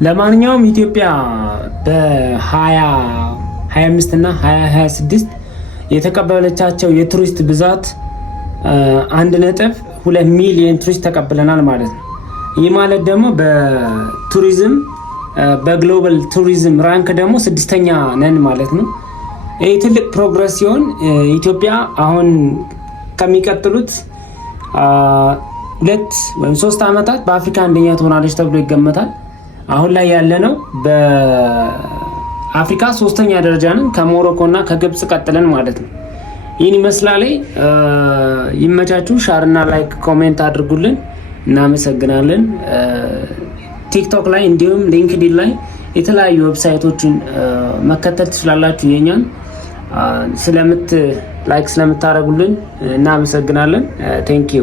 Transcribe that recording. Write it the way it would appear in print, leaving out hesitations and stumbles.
ለማንኛውም ኢትዮጵያ በ2025 እና 2026 የተቀበለቻቸው የቱሪስት ብዛት 1.2 ሚሊዮን ቱሪስት ተቀብለናል ማለት ነው። ይህ ማለት ደግሞ በቱሪዝም በግሎባል ቱሪዝም ራንክ ደግሞ 6ኛ ነን ማለት ነው። ይህ ትልቅ ፕሮግረስ ሲሆን ኢትዮጵያ አሁን ከሚቀጥሉት 2 ወይም 3 ዓመታት በአፍሪካ አንደኛ ትሆናለች ተብሎ ይገመታል። አሁን ላይ ያለነው በአፍሪካ 3ኛ ደረጃ ነን ከሞሮኮ እና ከግብጽ ቀጥለን ማለት ነው። ይህን ይመስላል። ይመቻችሁ። ሻርና ላይክ ኮሜንት አድርጉልን። እናመሰግናለን። ቲክቶክ ላይ እንዲሁም ሊንክድኢን ላይ የተለያዩ ዌብሳይቶችን መከተል ትችላላችሁ። የኛን ላይክ ስለምታደርጉልን እናመሰግናለን። ቴንክ ዩ